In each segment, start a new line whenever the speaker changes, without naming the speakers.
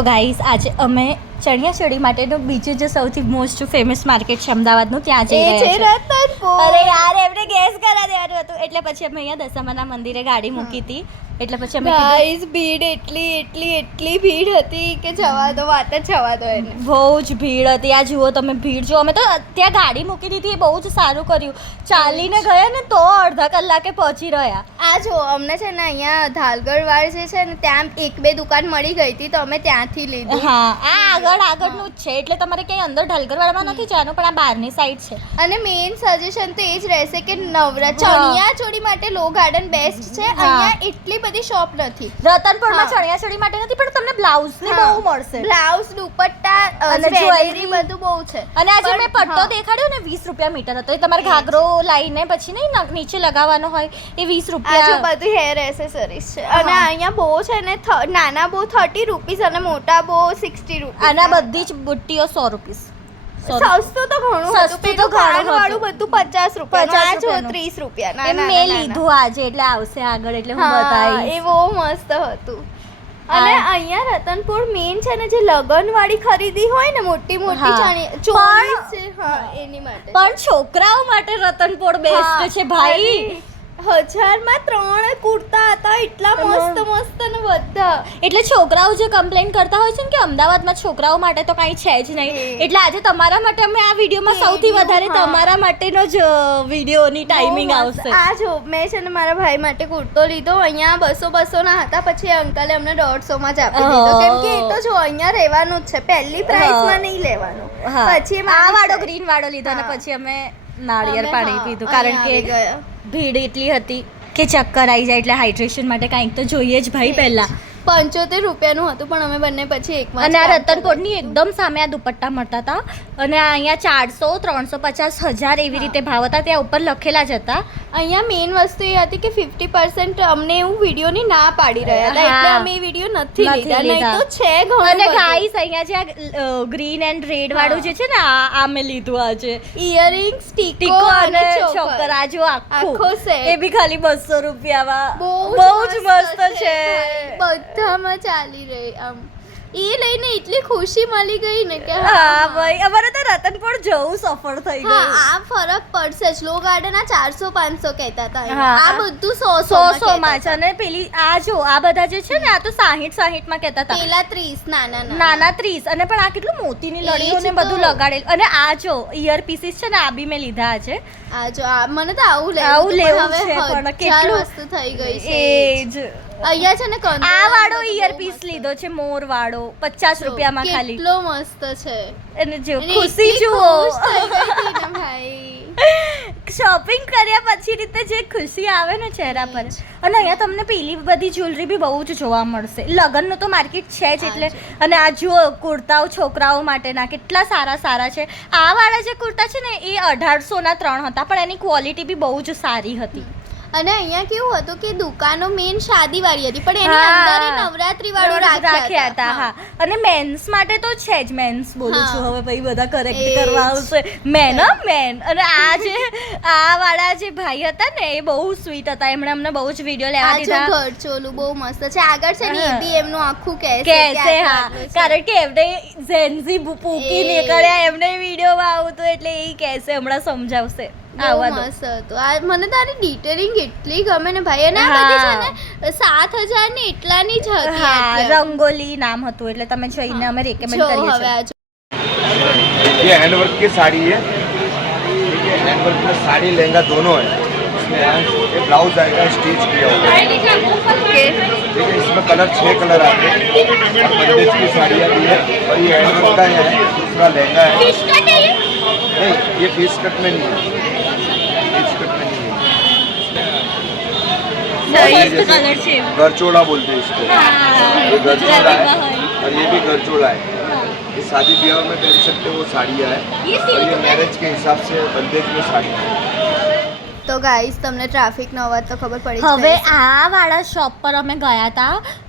તો ગાઈસ આજે અમે ચણિયાચોળી માટેનું બીજું જે સૌથી મોસ્ટ ફેમસ માર્કેટ છે અમદાવાદનું ત્યાં જઈ રહ્યા છે અરે યાર એમને ગેસ કરા દેવાનું હતું. એટલે પછી અમે અહીંયા દશામાના મંદિરે ગાડી મૂકી હતી. એટલે પછી અમે
ગાઈઝ ભીડ એટલી એટલી એટલી ભીડ હતી કે જવા દો વાત જ જવા દો એને.
બહુ જ ભીડ હતી. આ જુઓ તમે ભીડ જુઓ અમે તો ત્યાં ગાડી મૂકી દીધી એ બહુ જ સારું કર્યું. ચાલીને ગયા ને તો અડધા કલાકે પહોંચી રહ્યા.
આ જો અમને છે ને અહીંયા ધાલગઢ વાળ જે છે ને ત્યાં એક બે દુકાન મળી ગઈ હતી તો અમે ત્યાંથી લીધી.
હા આ આગળ આગળનું જ છે. એટલે તમારે ક્યાંય અંદર ઢલગરવાડામાં નથી જવાનું પણ આ બહારની સાઈડ છે.
અને મેઇન સજેશન તો એ જ રહેશે કે નવરા. ચણિયા ચોળી માટે લો ગાર્ડન બેસ્ટ છે. અહીંયા એટલી બધી શોપ નથી.
રતનપુરમાં
ચણિયા
ચણિયાચોળી માટે નથી પણ તમને
બ્લાઉઝની
બહુ મળશે.
બ્લાઉઝ દુપટ્ટા
અને
જ્વેલરી બધું બહુ છે.
અને આજે મેં પટ્ટો દેખાડ્યો ને વીસ રૂપિયા મીટર હતો. એ તમારે. ઘાઘરો લાઈને પછી નહીં નીચે લગાવવાનો હોય એ વીસ
આ જો
રૂપિયા
બધું હેર એસેસરીઝ છે. અને. અહીંયા બહુ છે ને નાના બહુ થર્ટી રૂપીસ અને મોટા બહુ સિક્સટી રૂપીસ
અને આ બધી જ બુટ્ટીઓ સો રૂપીસ સો
સસ્તું તો ઘણું
સસ્તું તો ઘણું
વાળું બધું પચાસ રૂપિયા
50
આ ત્રીસ રૂપિયા
મેં. લીધું આજે એટલે આવશે આગળ એટલે હું બતાવીશ.
એ બહુ મસ્ત હતું. અને. અહીંયા રતનપુર મેન છે ને જે લગન વાળી ખરીદી હોય ને મોટી મોટી. ચણી ચોવીસ છે હા એની માટે.
પણ છોકરાઓ માટે રતનપોળ બેસ્ટ છે ભાઈ.
હજારમાં ત્રણ કુર્તા હતા એટલા મસ્ત મસ્ત ને બધા.
એટલે છોકરાઓ જે કમ્પ્લેન કરતા હોય છે ને કે અમદાવાદમાં છોકરાઓ માટે તો કાંઈ છે જ નહીં. એટલે આજે તમારા માટે અમે આ વિડીયોમાં સૌથી વધારે તમારા માટેનો જ વિડીયોની ટાઈમિંગ આવશે.
આ જો મેં છે ને મારા ભાઈ માટે કુર્તો લીધો અહીંયા બસો બસો ના હતા પછી અંકલે અમને દોઢસોમાં જ આપી દીધો. કેમ કે એ તો જો અહીંયા રહેવાનું જ છે પહેલી પ્રાઇઝમાં નહીં લેવાનું. પછી
આ વાળો ગ્રીન વાળો લીધો અને પછી અમે નાળિયેર પાણી પીધું કારણ કે
ગયા.
ભીડ એટલી હતી કે ચક્કર આવી જાય એટલે હાઇડ્રેશન માટે કાંઈક તો જોઈએ જ ભાઈ પહેલા.
પંચોતેર રૂપિયાનું હતું પણ અમે બંને પછી એક
અને આ
કામ
રતનકોટની એકદમ સામે આ દુપટ્ટા મળતા હતા. અને અહીંયા ચારસો ત્રણસો પચાસ હજાર એવી રીતે ભાવ હતા ત્યાં ઉપર લખેલા જ હતા.
અહીંયા મેઇન વસ્તુ એ હતી કે ફિફ્ટી પર્સન્ટ અમને એવું વિડીયોની ના પાડી રહ્યા હતા એટલે. અમે એ વીડિયો નથી લીધા. નહીં તો છે ઘણું
અને ગાઈસ અહીંયા જે આ ગ્રીન એન્ડ રેડ વાળું જે છે ને આ મેં લીધું આજે
ઇયરિંગ ટીકો
ટીકો
અને
અને
ચોકર
ચોકર આ જો
આખો
આખું એ બી ખાલી બસો રૂપિયામાં.
બહુ
જ મસ્ત છે
બધામાં ચાલી રહી આમ. એ લઈને એટલી ખુશી મળી ગઈ ને કે
હા ભાઈ અમારે તો રતનપુર જવું સફળ થઈ ગયું.
આ ફરક પડશે જ. લો ગાર્ડન આ ચારસો પાંચસો કહેતા હતા આ બધું સો
સો માં છે. અને પેલી આ જો આ બધા જે છે ને આ તો સાહીઠ સાહીઠમાં કહેતા હતા.
પેલા ત્રીસ નાના
નાના. ત્રીસ. અને પણ આ કેટલું મોતીની લડીઓ ને બધું લગાડેલ. અને આ જો ઇયર પીસીસ છે ને આ બી મેં લીધા છે.
આ જો આ મને તો આવું લેવું
આવું લેવું છે, પણ કેટલું?
વસ્તુ થઈ ગઈ છે.
એ જ.
અહીંયા છે ને
આ વાળો
બધું
પીસ લીધો છે મોર વાળો પચાસ
જો,
રૂપિયામાં ખાલી.
કેટલો મસ્ત છે.
અને જો ખુશી જુઓ.
ભાઈ.
શોપિંગ કર્યા પછી રીતે જે ખુશી આવે ને ચહેરા પર. અને અહીંયા તમને પેલી બધી જ્વેલરી બી બહુ જ જોવા મળશે. લગ્નનું તો માર્કેટ છે જ એટલે. અને આ જુઓ કુર્તાઓ છોકરાઓ માટેના કેટલા સારા સારા છે. આ વાળા જે કુર્તા છે ને એ અઢારસોના ત્રણ હતા પણ એની ક્વોલિટી બી બહુ જ સારી હતી.
અને અહીંયા કેવું હતું કે દુકાનો મેન શાદી વાળી હતી પણ એની. અંદર એ નવરાત્રી વાળું
રાખ્યા હતા હા. અને મેન્સ માટે તો છે જ મેન્સ બોલું છું હવે ભાઈ બધા કરેક્ટ કરવા આવશે. મેન મેન અને આ જે આ વાળા જે ભાઈ હતા ને એ બહુ સ્વીટ હતા. એમણે અમને બહુ જ વીડિયો લેવા દીધા.
ઘર ચોલું બહુ મસ્ત છે. આગળ છે ને એ બી એમનું આખું કહેશે
કે
કે
છે હા. કારણ કે એમને ઝેન્ઝી પૂકી નીકળ્યા એમને વિડીયોમાં આવતું એટલે એ કહેશે હમણાં સમજાવશે. આવવા દો
મસ્ત હતું આ મને તારી ડિટેલિંગ એટલી ગમે ને ભાઈ અને આ
હા.
બધી છે ને સાત હજાર ને એટલાની જ હતી
હા
એટલે.
રંગોલી નામ હતું એટલે તમે જોઈને અમે રેકમેન્ડ
જો
કરીએ
હવે
છીએ
આ જો
ये हैंड वर्क की साड़ी है ठीक है हैंड वर्क में साड़ी लहंगा दोनों है इसमें हैंड ये ब्लाउज आएगा स्टिच किया हुआ
ઓકે
ठीक है इसमें कलर छह कलर आते हैं और बंदेज की साड़ियाँ भी है और ये हैंड वर्क का है दूसरा लहंगा है नहीं ये बीस कट में नहीं है है
બહુ
ये
મસ્ત
जैसे
કલર છે
गरचोला बोलते हैं इसको
હા
ये गरचोला है
ગુજરાતીમાં
और ये भी गरचोला है ये शादी ब्याह में पहन सकते हो वो साड़ियाँ है
ये
और ये मैरिज के हिसाब से बंदेज में साड़ी है
તો ગાઈસ તમને ટ્રાફિકનો અવાજ તો ખબર પડી જ
હવે
ગઈ હશે.
આ વાળા શોપ પર અમે ગયા હતા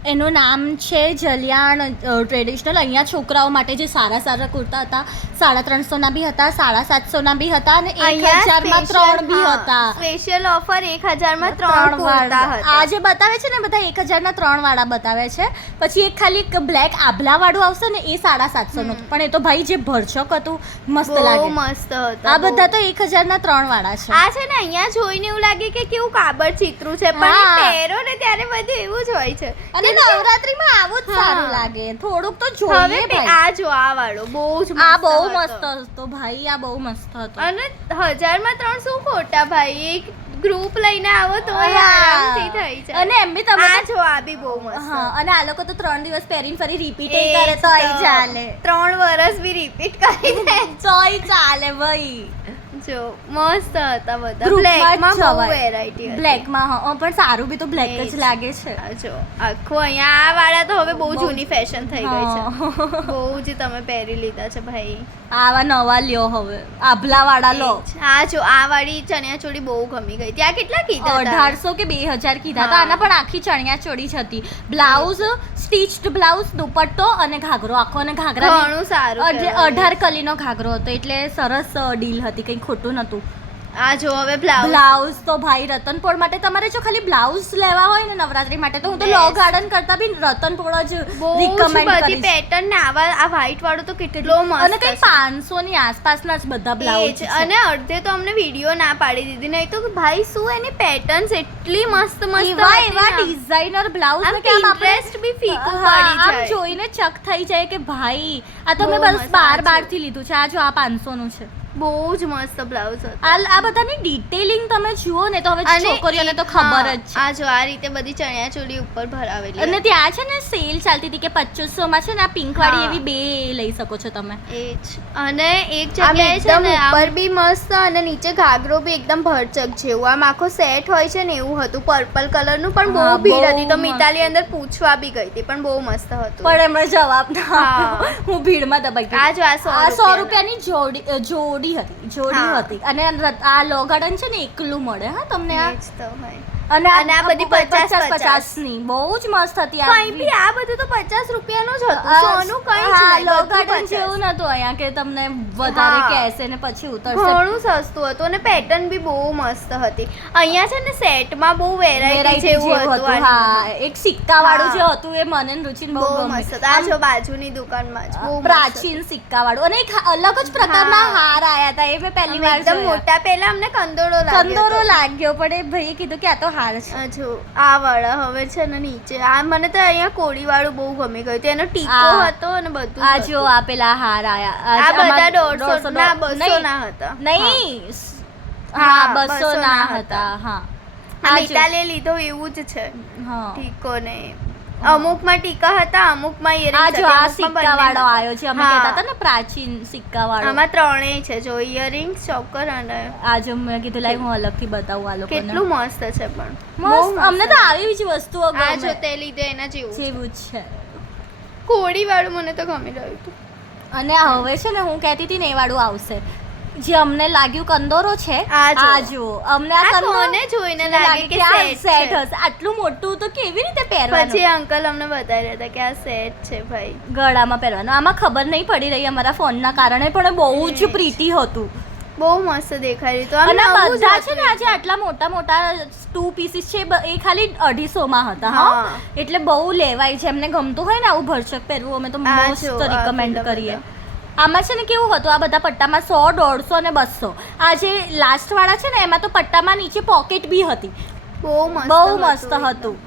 એનું નામ છે જલિયાણ ટ્રેડિશનલ અહીંયા છોકરાઓ માટે જે સારા સારા કુર્તા હતા સાડા ત્રણસોના બી હતા સાડા સાતસોના બી હતા અને એક હજારમાં ત્રણ બી હતા.
સ્પેશિયલ ઓફર એક હજારમાં ત્રણ
વાળા. આ જે બતાવે છે ને બધા એક હજારના ત્રણ વાળા બતાવે છે. પછી એક ખાલી એક બ્લેક આભલા વાળું આવશે ને એ સાડા સાતસો નું પણ એ તો ભાઈ જે ભરચક હતું મસ્ત લાગે.
મસ્ત
આ બધા તો એક હજારના ત્રણ વાળા છે.
આ છે ને અહીંયા જોઈને એવું લાગે કે કેવું કાબર ચિત્રું છે. પણ પહેરો ને ત્યારે બધું એવું જ હોય છે.
અને નવરાત્રીમાં આવું જ સારું લાગે. થોડુંક તો જોઈએ ભાઈ.
આ જો આ વાળો બહુ જ
આ બહુ. મસ્ત હતો ભાઈ આ બહુ મસ્ત હતો.
અને હજારમાં ત્રણ શું ખોટા ભાઈ એક ગ્રુપ લઈને આવો તો આરામથી થઈ જાય.
અને એમ બી તમે
આ જો આ બી બહુ મસ્ત.
હા અને આ લોકો તો ત્રણ દિવસ પહેરીને ફરી રિપીટ કરે તો
તો.
આઈ ચાલે
ત્રણ વર્ષ બી રિપીટ કરી દે
તોય ચાલે ભાઈ.
જો મસ્ત હતા બધા. બ્લેકમાં બહુ વેરાયટી
બ્લેકમાં હા. પણ સારું બી તો બ્લેક જ. લાગે છે.
જો આખો અહીંયા આ વાળા તો હવે બહુ જૂની ફેશન થઈ ગઈ છે. બહુ જ તમે પહેરી લીધા છે ભાઈ.
આવા નવા લ્યો હવે. આભલા વાળા લો.
હા આ જો આ વાળી ચણિયા ચોળી બહુ ગમી ગઈ. ત્યાં કેટલા કીધા
અઢારસો કે બે હજાર કીધા હતા. આના પણ આખી ચણિયા ચોળી જ હતી. બ્લાઉઝ સ્ટીચ્ડ બ્લાઉઝ દુપટ્ટો અને ઘાઘરો. આખો અને ઘાઘરા
ઘણું સારું.
અઢાર કલીનો ઘાઘરો હતો. એટલે સરસ ડીલ હતી. કંઈ ખોટું નહોતું
આ જો હવે બ્લાઉઝ
તો ભાઈ રતનપોળ માટે તમારે જો ખાલી બ્લાઉઝ લેવા હોય ને નવરાત્રી માટે તો હું તો લો ગાર્ડન કરતા બી રતનપોળ જ રિકમેન્ડ
બધી પેટર્ન ને આવા આ વ્હાઈટ વાળું તો કેટલો મસ્ત
અને કઈ
છે.
પાંચસો ની આસપાસના જ બધા બ્લાઉઝ.
અને અડધે તો અમને વીડિયો ના પાડી દીધી નહીં તો ભાઈ શું એની પેટર્ન્સ એટલી મસ્ત મસ્ત
એવા એવા. ડિઝાઇનર બ્લાઉઝ ને કે આમ આપણે
બી ફીકું પડી જાય આમ
જોઈને ચક થઈ જાય કે ભાઈ આ તો મેં બસ બાર બાર. થી લીધું છે આ જો આ પાંચસો નું છે
બહુ જ મસ્ત બ્લાઉઝ હતો.
આ આ બધાની ડિટેલિંગ તમે જુઓ ને તો હવે છોકરીઓને તો ખબર જ છે.
આ જો આ રીતે બધી ચણિયા ચોળી ઉપર ભરાવેલી
અને ત્યાં છે ને સેલ ચાલતી હતી કે 2500 માં છે ને આ પિંક વાળી. એવી બે લઈ શકો છો તમે.
એ જ અને એક જગ્યાએ છે ને
ઉપર બી મસ્ત અને નીચે ઘાઘરો બી એકદમ ભરચક જેવું. આમ આખો સેટ હોય છે ને એવું હતું. પર્પલ કલરનું પણ બહુ ભીડ હતી. તો મિતાલી અંદર પૂછવા બી ગઈ હતી પણ બહુ મસ્ત હતું.
પણ એમણે જવાબ ના
હા.
હું ભીડમાં દબાઈ ગઈ.
આ જો આ સો
આ સો
રૂપિયાના.
રૂપિયાની જોડી અ, જોડી હતી જોડી હતી. અને આ લો ગાર્ડન છે ને એકલું મળે હા તમને આ?
જ તો હોય.
અને
અને આ બધી પચાસ
પચાસની બહુ જ મસ્ત હતી આ
કંઈ બી આ બધું તો પચાસ રૂપિયાનું જ હતું સોનું કઈ
હા,
નહીં,
લો
બધું
ગાર્ડન
50.
જેવું નતું અહીંયા કે તમને વધારે. કહેશે ને પછી ઉતરશે.
ઘણું સસ્તું હતું અને પેટર્ન બી બહુ મસ્ત હતી. અહીંયા છે ને સેટમાં બહુ વેરાયટી જેવું હતું
હા એક સિક્કા વાળું જે હતું એ મને રુચિન બહુ
મસ્ત. આ જો બાજુની દુકાનમાં જ બહુ
પ્રાચીન સિક્કા વાળું અને એક અલગ જ પ્રકારના હાર આયા હતા એ મેં પહેલી વાર
એકદમ મોટા પહેલા અમને કંદોરો લાગ્યો
કંદોરો લાગ્યો પણ એ ભાઈએ કીધું કે આ તો હાર છે.
આ જો આ વાળા હવે છે ને નીચે. આ મને તો અહીંયા કોળી વાળું બહુ ગમી. ગયું તેનો એનો ટીકો
આ-
હતો અને બધું
આ
જો
આ પેલા હાર આયા.
આ બધા દોઢસો ના બસો ના હતા.
નહીં.
હા,
હા બસો ના
ના
હતા. હા.
આ
આ જો-
મિતાલે લીધો એવું જ છે.
હા.
ટીકો ને અમુકમાં ટીકા હતા અમુકમાં
આ જો આ સિક્કા વાળો. આવ્યો છે અમે કહેતા હતા ને પ્રાચીન સિક્કા વાળો
આમાં ત્રણેય છે જો ઇયરિંગ ચોકર અને
આ જો મેં કીધું લાઈ હું અલગથી બતાવું આ લોકોને.
કેટલું મસ્ત છે પણ.
મસ્ત અમને તો આવી જ વસ્તુઓ
આ જો તે લીધે એના જેવું
જેવું છે.
કોળી વાળું મને તો ગમી રહ્યું હતું.
અને હવે છે ને હું કહેતી હતી ને એ વાળું આવશે. જે અમને લાગ્યું કંદોરો છે
આ જો.
અમને આ
આ જોઈને લાગે કે set
હશે? આટલું મોટું તો કેવી રીતે પહેરવાનું?
પછી અંકલ અમને બતાવી રહ્યા હતા કે આ સેટ છે ભાઈ.
ગળામાં પહેરવાનું. આમાં ખબર નહીં પડી રહી અમારા ફોનના કારણે પણ બહુ જ પ્રીતિ હતું.
બહુ મસ્ત દેખાય હતું
અને બધા છે ને આજે આટલા મોટા મોટા ટુ પીસીસ છે એ ખાલી અઢીસોમાં હતા હા. એટલે બહુ લેવાય છે. એમને ગમતું હોય ને આવું ભરચક પહેરવું અમે તો મોસ્ટ રિકમેન્ડ કરીએ. આમાં છે ને કેવું હતું? આ બધા પટ્ટામાં સો દોઢસો અને બસો. આ જે લાસ્ટવાળા છે ને એમાં તો પટ્ટામાં નીચે પોકેટ બી હતી.
બહુ મસ્ત
બહુ મસ્ત હતું.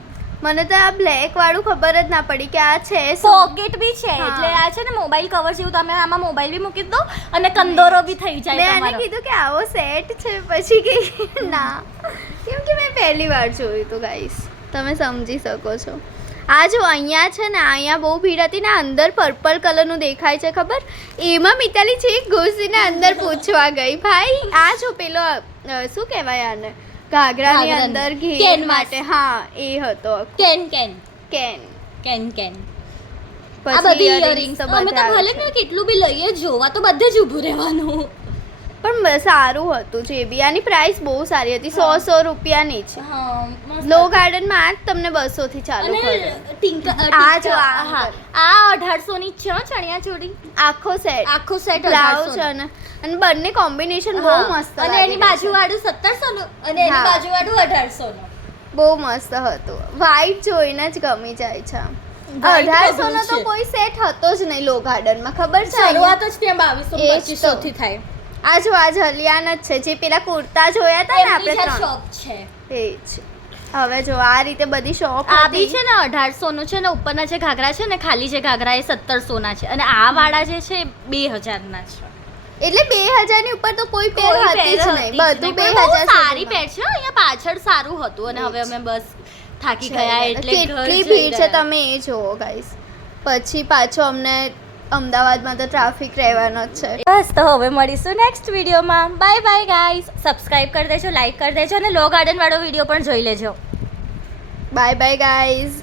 મને તો આ બ્લેક વાળું ખબર જ ના પડી કે આ છે.
પોકેટ બી છે એટલે આ છે ને મોબાઈલ કવર જેવું તમે આમાં મોબાઈલ બી મૂકી દો અને કંદોરો બી થઈ જાય
મેં
એને
કીધું કે આવો સેટ છે પછી કે ના. કેમ કે મેં પહેલી વાર જોયું હતું ગાઈસ તમે સમજી શકો છો. આ જો અહીંયા છે ને અહીંયા બહુ ભીડ હતી ને અંદર પર્પલ કલરનું દેખાય છે ખબર? એમાં મિતાલી છે ઘૂસીને અંદર પૂછવા ગઈ. ભાઈ આ જો પેલો શું કહેવાય આને? ઘાઘરાની. અંદર ઘેર. માટે. હા એ હતો.
કેન કેન.
કેન.
કેન કેન. આ બધી ઇયરિંગ્સ અમે તો ભલે ને કેટલું બી લઈએ જોવા તો બધે જ ઊભું રહેવાનું.
પણ સારું હતું જે બી. આની પ્રાઇસ બહુ સારી હતી સો સો રૂપિયાની
હા
લો ગાર્ડનમાં આ જ તમને બસો થી ચાલુ આ જો આ
હા. આ અઢારસો ની છે ચણિયા ચોળી?
આખો સેટ
આખો સેટ
બ્લાઉઝ અને અને બંને કોમ્બિનેશન બહુ મસ્ત
અને એની બાજુ વાળું સત્તરસો નું અને એની
હા.
બાજુ વાળું અઢારસો નું
બહુ મસ્ત હતું. વ્હાઈટ જોઈને જ ગમી જાય છે. અઢારસો નો તો કોઈ સેટ હતો જ નહીં લો ગાર્ડનમાં ખબર છે
શરૂઆત જ ત્યાં બાવીસો પચીસો થી થાય.
આ જો આ જલિયાન જ છે. જે પેલા કુર્તા જોયા હતા ને આપણે ત્રણ.
શોપ છે.
એ જ. હવે જો આ રીતે બધી શોપ
આ બી છે ને અઢારસો નું છે ને ઉપરના જે ઘાઘરા છે ને ખાલી જે ઘાઘરા એ સત્તરસો ના છે. અને આ વાળા જે છે બે હજાર ના છે.
એટલે બે હજારની ઉપર તો કોઈ પેર હતી જ નહીં. બધું બે હજાર
સારી પેર છે અહીંયા પાછળ સારું હતું. અને હવે અમે બસ થાકી ગયા એટલે
કેટલી ભીડ છે તમે એ જુઓ ગાઈસ પછી પાછો અમને અમદાવાદમાં તો ટ્રાફિક રહેવાનો જ છે.
બસ તો હવે મળીશું નેક્સ્ટ વિડીયોમાં. બાય બાય ગાઈઝ સબસ્ક્રાઈબ કરી દેજો લાઈક કરી દેજો અને લો ગાર્ડન વાળો વીડિયો પણ જોઈ લેજો.
Bye bye guys